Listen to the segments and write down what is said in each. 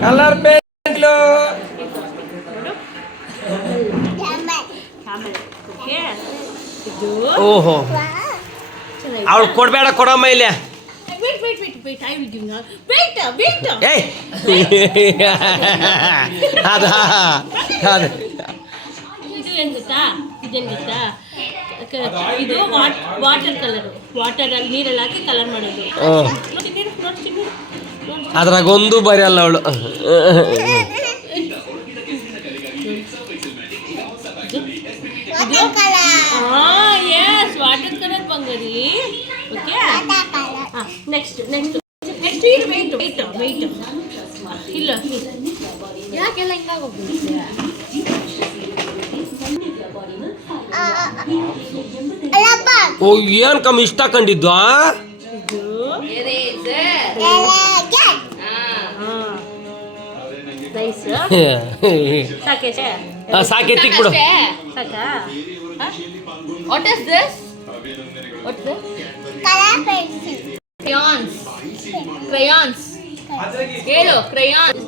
Colour ಪೇಂಟ್ಲು ಓಹೋ ಅವಳು ಕೊಡ್ಬೇಡ ಕೊಡಮ್ಮ ಇಲ್ಲಿ ಏಯ್ ಅದ ಇದು ಏನು ಗೊತ್ತಾ ಇದು ವಾಟರ್ ಕಲರ್ ವಾಟರಲ್ಲಿ ನೀರಲ್ಲಿ ಹಾಕಿ ಕಲರ್ ಮಾಡೋದು ಅದ್ರಾಗ ಒಂದು ಬರೆಯಲ್ಲ ಅವಳು ವಾಟರ್ ಕಲರ್ ಬಂಗಾರಿ ಓಕೆ ನೆಕ್ಸ್ಟ್ ಇಲ್ಲ ಯಾಕೆಲ್ಲ ಹಿಂಗಾಗೋಗ್ಬಿಡುತ್ತೆ ಓ ಏನ್ ಕಮ್ಮಿ ಇಷ್ಟ ಕಂಡಿದ್ದು ಸಾಕೆ ತಿಕ್ಬಿಡು What is this? What's this? Color pencil. Crayons. ಹೇಳು crayons.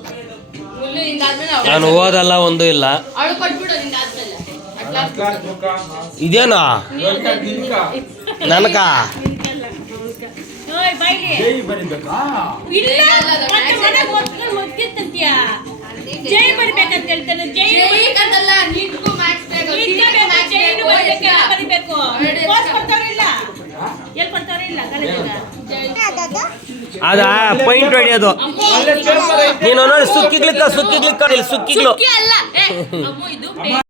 ನಾನು ಓದಲ್ಲ ಒಂದು ಇಲ್ಲ ಅವಳು ಕೊಟ್ಬಿಡು ನಿಂದಾದ್ಮೇಲೆ ಇದೇನಾ ನನಕ ಜೈ ಬರ್ಬೇಕಂತ ಹೇಳ್ತಾನೆ ಜೈ ಬರಿಬೇಕು ಎಲ್ಲಿ ಬರ್ತಾವ್ರಿಲ್ಲ ಅದ ಪಾಯಿಂಟ್ ಹೊಡಿಯೋದು ನೀನು ನೋಡಿ ಸುಕ್ಕಿಗ್ಲಿಕ್ಕ ಇಲ್ಲಿ ಸುಕ್ಕಿಗ್ಲು ಅಲ್ಲ ಇದು